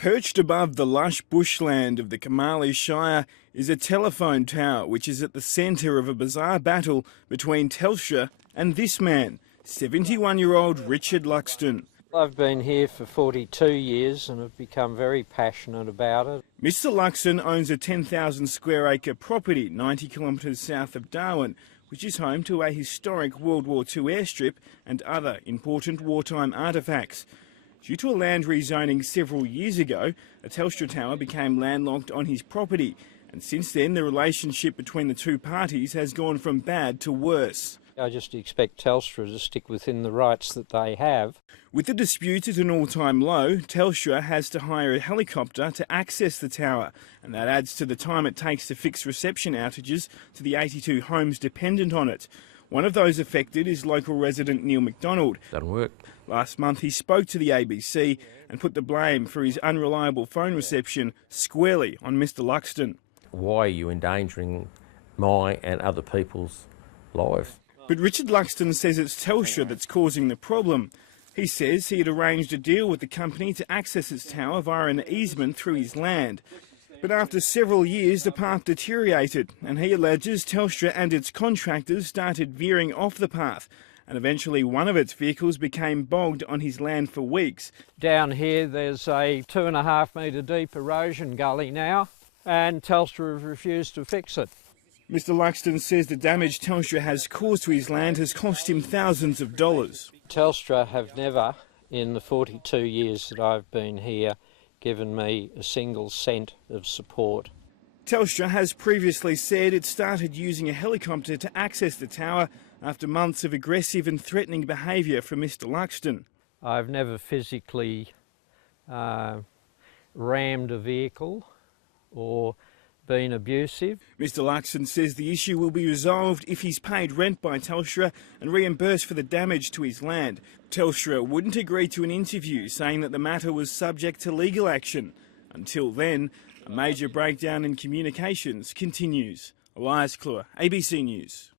Perched above the lush bushland of the Kamali Shire is a telephone tower which is at the centre of a bizarre battle between Telstra and this man, 71-year-old Richard Luxton. I've been here for 42 years and have become very passionate about it. Mr Luxton owns a 10,000 square acre property 90 kilometres south of Darwin, which is home to a historic World War II airstrip and other important wartime artefacts. Due to a land rezoning several years ago, a Telstra tower became landlocked on his property, and since then the relationship between the two parties has gone from bad to worse. I just expect Telstra to stick within the rights that they have. With the dispute at an all-time low, Telstra has to hire a helicopter to access the tower, and that adds to the time it takes to fix reception outages to the 82 homes dependent on it. One of those affected is local resident Neil McDonald. Doesn't work. Last month he spoke to the ABC and put the blame for his unreliable phone reception squarely on Mr Luxton. Why are you endangering my and other people's lives? But Richard Luxton says it's Telstra that's causing the problem. He says he had arranged a deal with the company to access its tower via an easement through his land. But after several years, the path deteriorated, and he alleges Telstra and its contractors started veering off the path, and eventually one of its vehicles became bogged on his land for weeks. Down here there's a 2.5 metre deep erosion gully now, and Telstra have refused to fix it. Mr Luxton says the damage Telstra has caused to his land has cost him thousands of dollars. Telstra have never, in the 42 years that I've been here, given me a single cent of support. Telstra has previously said it started using a helicopter to access the tower after months of aggressive and threatening behaviour from Mr Luxton. I've never physically rammed a vehicle or been abusive. Mr Luxton says the issue will be resolved if he's paid rent by Telstra and reimbursed for the damage to his land. Telstra wouldn't agree to an interview, saying that the matter was subject to legal action. Until then, a major breakdown in communications continues. Elias Clure, ABC News.